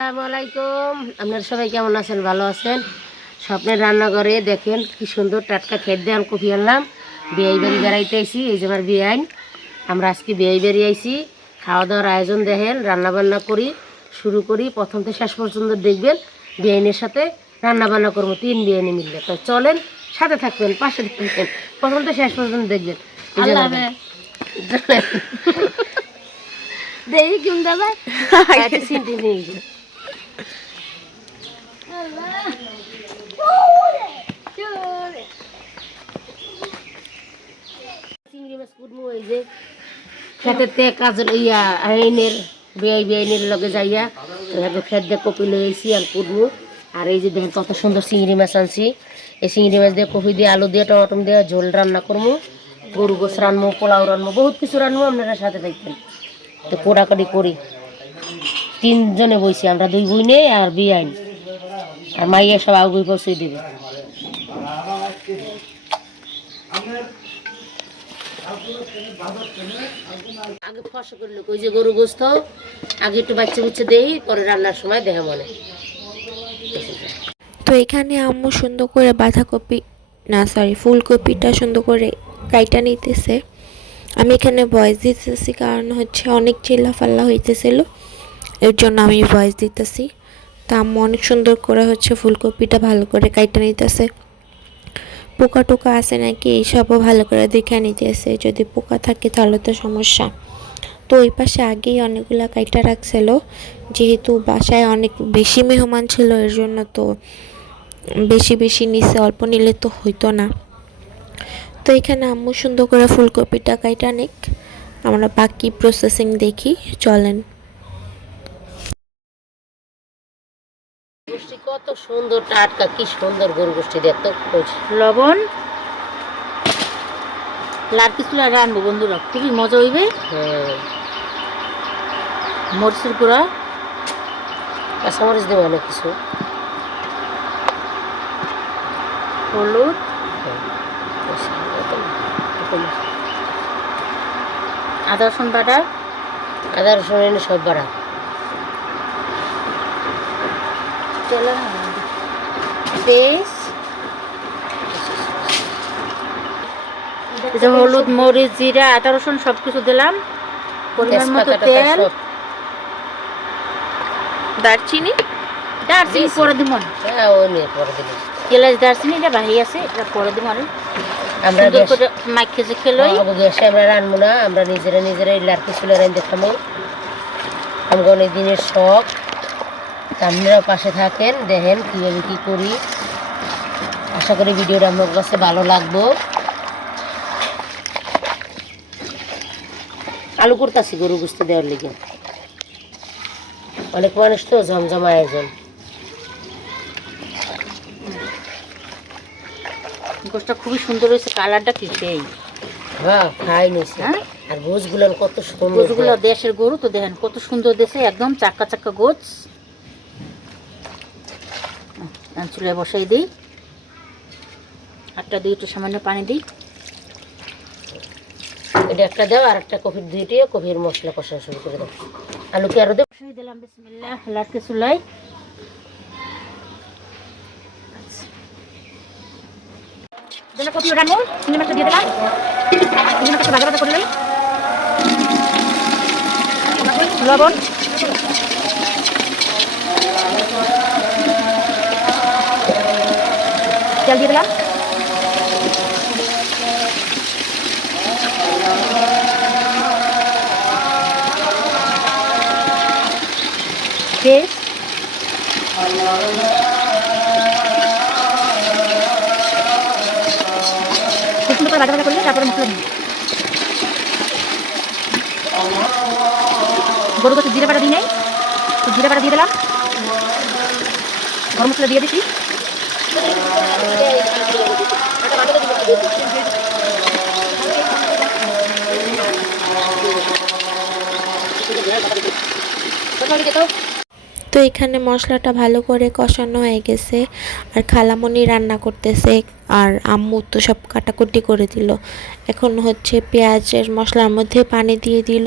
আসসালামু আলাইকুম। আপনারা সবাই কেমন আছেন? ভালো আছেন? স্বপ্নের রান্নাঘরে দেখেন কি সুন্দর টাটকা খেত দিয়ে কফি আনলাম। বিয়াই বাড়ি বেড়াইতে আইসি, এই যে আমার বিয়াইন। আমরা আজকে বিয়াই বাড়ি আইসি। খাওয়া দাওয়ার আয়োজন দেখেন, রান্না বান্না করি শুরু করি, প্রথম থেকে শেষ পর্যন্ত দেখবেন। বিয়াইনের সাথে রান্না বান্না করবো, 3 বিয়াইনি মিললে। তো চলেন, সাথে থাকবেন, পাশে থাকবেন, প্রথম থেকে শেষ পর্যন্ত দেখবেন। দেখি কেমন দাদা চিনতে নিয়ে চিংড়ি মাছ কুটমু, এই যে খেতেতে কাজের ইয়া আইনের বেআইনের লগে যাইয়া খেত দিয়ে কপি লইছি আর কুটমু। আর এই যে দেখেন কত সুন্দর চিংড়ি মাছ আনছি। এই চিংড়ি মাছ দিয়ে কপি দিয়ে আলু দিয়ে টমাটো দিয়ে ঝোল রান্না করবো, গরু গোছ রানবো, পোলাও রানবো, বহুত কিছু রানবো। আপনারা সাথে থাকবেন। তো পোড়াকাটি করি, 3 জনে বইছি আমরা, 2 বই নেই আর বিয়াইন আর মাইয়া সব আগুই পৌঁছে দেবে। আগে ফসা করলো ওই যে গরু গোস্ত আগে একটু বাচ্চা বুচ্ছে দেই, পরে রান্নার সময় দেখা মনে। তো এখানে আম্মু সুন্দর করে বাঁধাকপি ফুলকপিটা সুন্দর করে কাইটা নিতেছে। আমি এখানে ভয়েস দিতেছি কারণ হচ্ছে অনেক চিল্লাফাল্লা হইতেছিল, এর জন্য আমি ভয়েস দিতেছি। তা আম্মু অনেক সুন্দর করে হচ্ছে ফুলকপিটা ভালো করে কাইটা নিতেছে। পোকা টোকা আছে নাকি এইসবও ভালো করে দেখে নিতেছে, যদি পোকা থাকে তাহলে তো সমস্যা। তো ওই পাশে আগেই অনেকগুলা কাইটা রাখছিল, যেহেতু বাসায় অনেক বেশি মেহমান ছিল এর জন্য তো বেশি বেশি নিচে, অল্প নিলে তো হইতো না। তো এখানে আম্মু সুন্দর করে ফুলকপিটা কাইটা নিক, আমরা বাকি প্রসেসিং দেখি, চলেন। কত সুন্দর টাটকা, কি সুন্দর গরু গোষ্ঠী দেখতো। লবণ লাল কিছু রানবো বন্ধুরা, খুবই মজা হইবে। মরিচের গুঁড়া, কাঁচামরিচ দেবো অনেক কিছু, হলুদ, আদা রসুন বাটা, আদা রসুন এনে সব বাড়া, পেস্ট, হলুদ মরিচ জিরা আদা রসুন সব কিছু দিলাম, পরিমাণ মতো তেল, দারচিনি পরে দিব, এলাচ দারচিনি এটা বাহি আছে, এটা পরে দিব। আমরা মাইকে খেলোই গ্যাসে আমরা রানবো না, আমরা নিজেরাই লাড়কি চুলে রান দেখাবো। আমাকে অনেক দিনের শখ। আপনারাও পাশে থাকেন, দেখেন কীভাবে কী করি। আশা করি ভিডিওটা আমার কাছে ভালো লাগবো। আলু করতেছি গরু গোস্ত দেওয়ার লিগে, অনেক মানুষ তো, জমজম আয়োজন। গোশটা খুবই সুন্দর হয়েছে, কালারটা কি সেই। হ্যাঁ খাই নিছি। আর গোছগুলো কত সুন্দর, গোছগুলো দেশের গরু তো দেখেন কত সুন্দর দেশে, একদম চাক্কা চাক্কা গোছ। চুলায় বসাই দিই, একটা দিই, একটু সামান্য পানি দিই। এটা একটা দাও, আর একটা কফির দিয়ে কফির মশলা কষানো শুরু করে দাও। আলু কি আরো দেব? বসাই দিলাম, বিসমিল্লাহ। লাড়কে চুলায় কপি রাখবো, চিংড়ি মাছটা দিয়ে দিলাম, চিংড়ি মাছটা ভাজা ভাজা করলেই, লবণ, তেল দিয়ে দিলাম, পেস্ট, সুন্দর করে ভাজা ভাজা করলে তারপরে মশলা দিই। গরু গোছে জিরে বাটা দিই নাই, তো জিরে বাটা দিয়ে দিলাম, গরম মশলা দিয়ে দিচ্ছি। তো এখানে মশলাটা ভালো করে কষানো হয়ে গেছে, আর খালামণি রান্না করতেছে, আর আম্মু তো সব কাটাকুটি করে দিল। এখন হচ্ছে পেঁয়াজের মশলার মধ্যে পানি দিয়ে দিল,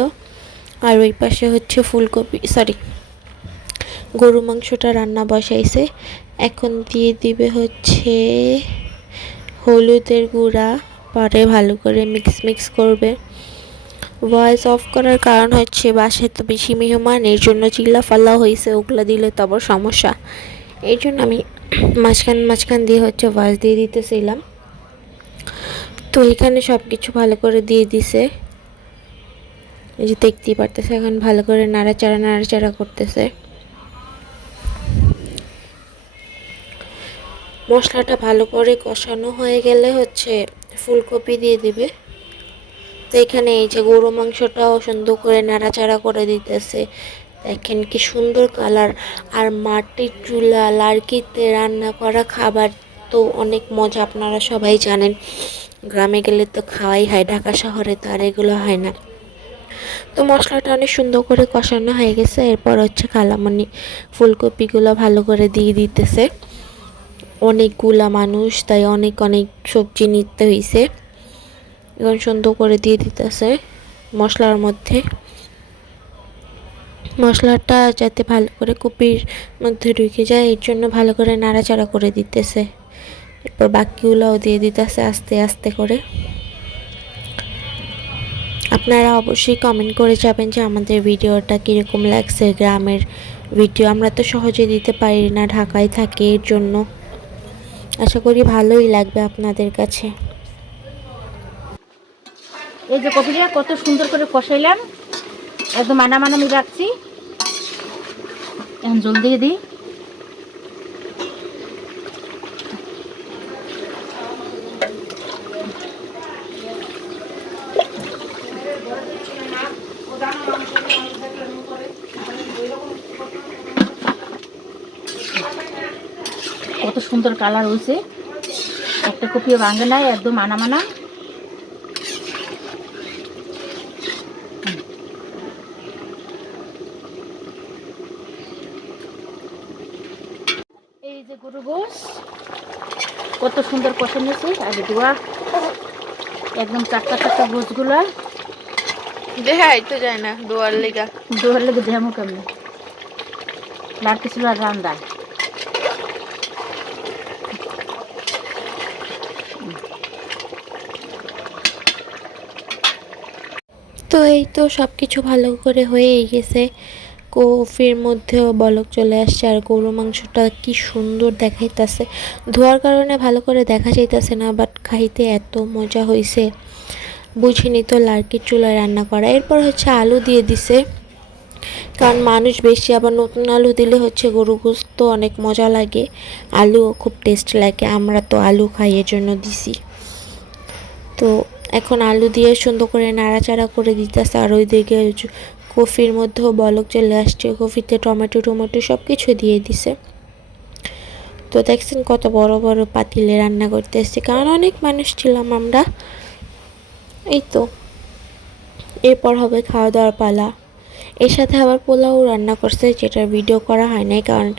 আর ওই পাশে হচ্ছে গরু মাংসটা রান্না বসাইছে। এখন দিয়ে দিবে হচ্ছে হলুদের গুঁড়া, পরে ভালো করে মিক্স করবে। ভয়েস অফ করার কারণ হচ্ছে বাসায় তো বেশি মেহমান, এর জন্য চিল্লা ফাল্লা হয়েছে, ওগুলো দিলে তো আবার সমস্যা। এই জন্য আমি মাঝখান দিয়ে হচ্ছে ভয়েস দিয়ে দিতেছিলাম। তো এখানে সব কিছু ভালো করে দিয়ে দিছে, এই যে দেখতেই পারতেছে। এখন ভালো করে নাড়াচাড়া করতেছে। মশলাটা ভালো করে কষানো হয়ে গেলে হচ্ছে ফুলকপি দিয়ে দিবে। তো এখানে এই যে গরু মাংসটাও সুন্দর করে নাড়াচাড়া করে দিতেছে। দেখেন কি সুন্দর কালার। আর মাটির চুলা লার্কিতে রান্না করা খাবার তো অনেক মজা, আপনারা সবাই জানেন। গ্রামে গেলে তো খাওয়াই হয়, ঢাকা শহরে তো আর এগুলো হয় না। তো মশলাটা অনেক সুন্দর করে কষানো হয়ে গেছে। এরপর হচ্ছে খালামণি ফুলকপিগুলো ভালো করে দিয়ে দিতেছে। অনেকগুলা মানুষ, তাই অনেক সবজি নিতে হয়েছে। এখন সুন্দর করে দিয়ে দিতেছে মশলার মধ্যে। মশলাটা যাতে ভালো করে কপির মধ্যে ঢুকে যায়, এর জন্য ভালো করে নাড়াচাড়া করে দিতেছে। এরপর বাকিগুলোও দিয়ে দিতেছে আস্তে আস্তে করে। আপনারা অবশ্যই কমেন্ট করে যাবেন যে আমাদের ভিডিওটা কীরকম লাগছে। গ্রামের ভিডিও আমরা তো সহজে দিতে পারি না, ঢাকায় থাকি, এর জন্য আশা করি ভালোই লাগবে আপনাদের কাছে। এই যে কপিটা কত সুন্দর করে কষাইলাম, একদম মানামানামি রাখছি। এখন জল দিয়ে দিই। কত সুন্দর কালার হয়েছে, একটা কপিও ভাঙে নাই, একদম মানামানা। এই যে গরু গোশ কত সুন্দর কষে নিয়েছে। আর দোয়া একদম চারটা গোছগুলা দেখাই তো যায় না দোয়ার লেগা। দোয়ার লেগে দেখামো কেমনি লাড়তে ছিল আর রান্দা। তো এই তো সব কিছু ভালো করে হয়েই গেছে। কফির মধ্যেও বলক চলে আসছে। আর গরু মাংসটা কি সুন্দর দেখাইতেছে। ধোয়ার কারণে ভালো করে দেখা যাইতেছে না, বাট খাইতে এত মজা হয়েছে। বুঝিনি তো লার্কির চুলায় রান্না করা। এরপর হচ্ছে আলু দিয়ে দিছে, কারণ মানুষ বেশি, আবার নতুন আলু দিলে হচ্ছে গরু গোশত অনেক মজা লাগে, আলুও খুব টেস্ট লাগে। আমরা তো আলু খাই, এর জন্য দিছি। তো এখন আলু দিয়ে সুন্দর করে নাড়াচাড়া করে দিতেছে। আর ওইদিকে কফির মধ্যেও বলক চলে আসছে। কফিতে টমেটো সব কিছু দিয়ে দিছে। তো দেখছেন কত বড় বড় পাতিলে রান্না করতেছি, কারণ অনেক মানুষ ছিলাম আমরা। এই তো এরপর হবে খাওয়া দাওয়ার পালা। এর সাথে আবার পোলাও রান্না করছে, যেটার ভিডিও করা হয় নাই, কারণ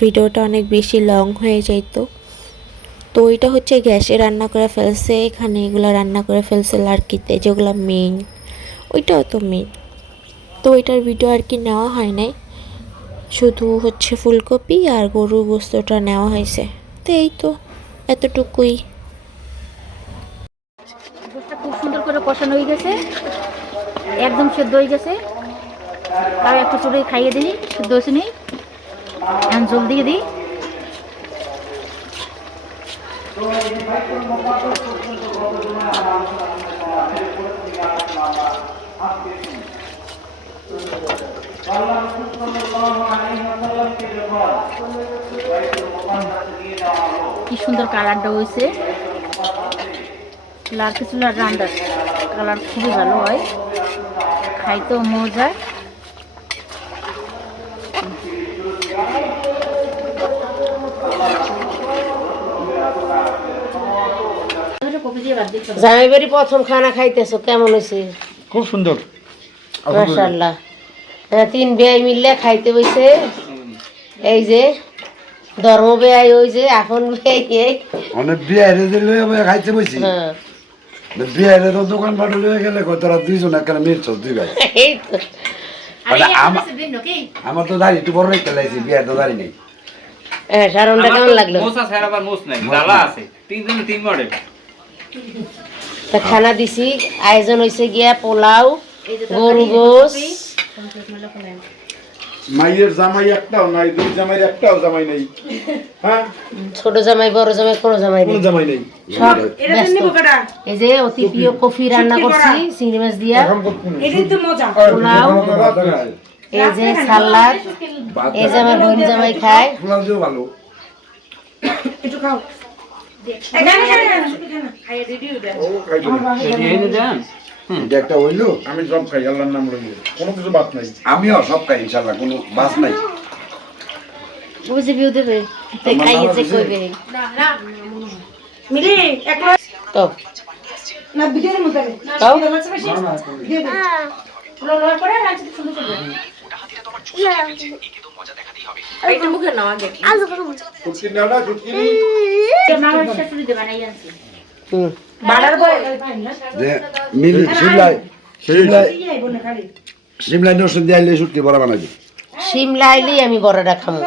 ভিডিওটা অনেক বেশি লং হয়ে যাইতো। তো ওইটা হচ্ছে গ্যাসে রান্না করে ফেলছে, এখানে এগুলো রান্না করে ফেলছে লার্কিতে, যেগুলো মেইন, ওইটাও তো মেইন। তো ওইটার ভিডিও আর কি নেওয়া হয় নাই, শুধু হচ্ছে ফুলকপি আর গরুর গোস্তটা নেওয়া হয়েছে। তো এই তো এতটুকুই। গোশটা খুব সুন্দর করে কষানো হয়ে গেছে, একদম সেদ্ধ হয়ে গেছে। তাও একটু ছোটো খাইয়ে দিই, সেদ্ধ হয়েছে নেই। এখন জল দিয়ে দিই। কি সুন্দর কালারটা হয়েছে। লার্কি চুলার রান্নার কালার খুবই ভালো হয়, খাইতেও মজা। জামাই বাড়ি প্রথম খানা খাইতেছো, কেমন হয়েছে? খুব সুন্দর, মাশাআল্লাহ। হ্যাঁ, 3 বেয়াই মিললে খাইতে বইছে। এই যে ধর্ম বেয়াই, ওই যে আপন বেয়াই, এই অনেক বিয়ারে দিলে খাইতে বসি। হ্যাঁ, বিয়ারে তো দোকান পাটে লয়ে গেলে তোরা দুইজন একখানে মিলছ, দুই ভাই। এই তো আমার তো দাড়ি একটু বড় রাখতে লাগছে, বিয়ের তো দাড়ি নেই। হ্যাঁ, সারনটা কেমন লাগলো? মোসা ছাড়া আবার মোস নাই, জ্বালা আছে। তিন মডেল। তা খানা দিছি, আয়োজন হয়েছে গিয়া পোলাও, গরু গোস, মাইয়ের জামাই একটাও নাই, দুই জামাইয়ের একটাও জামাই নেই। হ্যাঁ, ছোট জামাই বড় জামাই কোনো জামাই কোনো নেই, জামাই নেই। সব ব্যস্ত। এই যে অতি প্রিয় কফি রান্না করছি চিংড়ি মাছ দিয়া, এখন করতে নেই। পোলাও, এই যে সালাদ, এই যে আমার বোন জামাই খায়। পোলাও দিও ভালো। ও খাইতো না। এটা একটা হইলো। আমি সব খাই, আল্লাহর নাম লইয়ে, কোনো কিছু বাদ নাই। আমিও সব খাই ইনশাল্লাহ, কোনো বাস নাই। বুঝে বিউ দেবে, তাই খাইয়েছে কইবে। তো তাও ছুটকি নাও না, ছুটকি নেই। হুম, যে মিল শিমলায় নসুন দিয়ে আইলে শুটকি বড় বানাবি। শিমলা আইলেই আমি বড়টা খামো।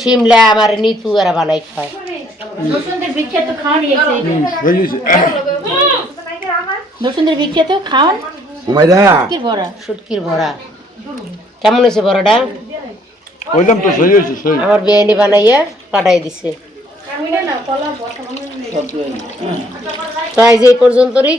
শিমলা আমার নিতু এরা বানাই খায়। দর্শনদের বিখ্যাত খাওয়ান হুমায়রা শুটকির বড়া, শুটকির বড়া কেমন হয়েছে বড়াটা? কইলাম তো সই হয়েছে, সই। আমার বিরিয়ানি বানাইয়া পাঠাই দিছে। তো আজ এই পর্যন্তই।